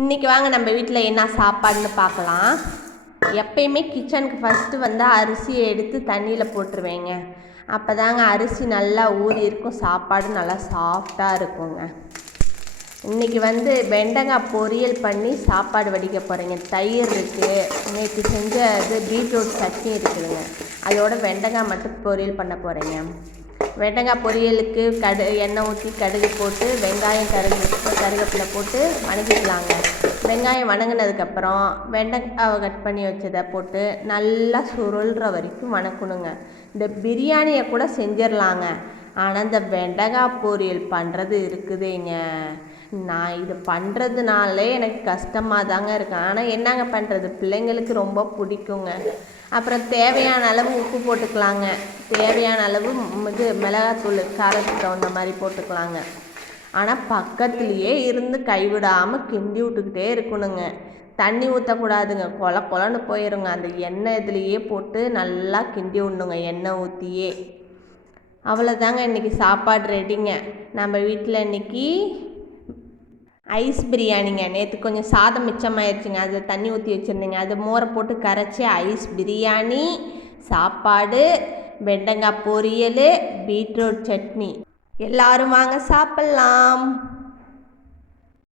இன்றைக்கி வாங்க நம்ம வீட்டில் என்ன சாப்பாடுன்னு பார்க்கலாம். எப்பயுமே கிச்சனுக்கு ஃபஸ்ட்டு அரிசியை எடுத்து தண்ணியில் போட்டுருவேங்க. அப்போ தாங்க அரிசி நல்லா ஊறி இருக்கும், சாப்பாடு நல்லா சாஃப்டாக இருக்குங்க. இன்றைக்கி வெண்டைக்காய் பொரியல் பண்ணி சாப்பாடு வடிக்க போகிறேங்க. தயிர் இருக்குது, நேற்று செஞ்ச பீட்ரூட் சட்னி இருக்குதுங்க. அதோட வெண்டைக்காய் மட்டும் பொரியல் பண்ண போகிறேங்க. வெண்டைக்காய் பொரியலுக்கு எண்ணெய் ஊற்றி கடுகு போட்டு வெங்காயம் கருவேப்பிலை போட்டு வணக்கிக்கலாங்க. வெங்காயம் வணங்கினதுக்கப்புறம் வெண்டைக்காவை கட் பண்ணி வச்சதை போட்டு நல்லா சுருள்ற வரைக்கும் வணக்கணுங்க. இந்த பிரியாணியை கூட செஞ்சிடலாங்க. ஆனால் இந்த வெண்டைக்காய் பொரியல் பண்ணுறது இருக்குதுங்க, நான் இது பண்ணுறதுனாலே எனக்கு கஷ்டமாக தாங்க இருக்கேன். ஆனால் என்னங்க பண்ணுறது, பிள்ளைங்களுக்கு ரொம்ப பிடிக்குங்க. அப்புறம் தேவையான அளவு உப்பு போட்டுக்கலாங்க. தேவையான அளவு மிளகாத்தூள் காரத்துக்கு தகுந்த மாதிரி போட்டுக்கலாங்க. ஆனால் பக்கத்துலேயே இருந்து கைவிடாமல் கிண்டி விட்டுக்கிட்டே இருக்கணுங்க. தண்ணி ஊற்றக்கூடாதுங்க, கொலன்னு போயிடுங்க. அந்த எண்ணெய் இதுலேயே போட்டு நல்லா கிண்டி விடணுங்க, எண்ணெய் ஊற்றியே. அவ்வளோதாங்க, இன்றைக்கி சாப்பாடு ரெடிங்க. நம்ம வீட்டில் இன்றைக்கி ஐஸ் பிரியாணிங்க. நேற்று கொஞ்சம் சாதம் மிச்சமாயிருச்சுங்க, அது தண்ணி ஊற்றி வச்சுருந்தேங்க. அது மோரை போட்டு கரைச்சி ஐஸ் பிரியாணி, சாப்பாடு, வெண்டைக்காய் பொரியல், பீட்ரூட் சட்னி. எல்லாரும் வாங்க சாப்பிட்லாம்.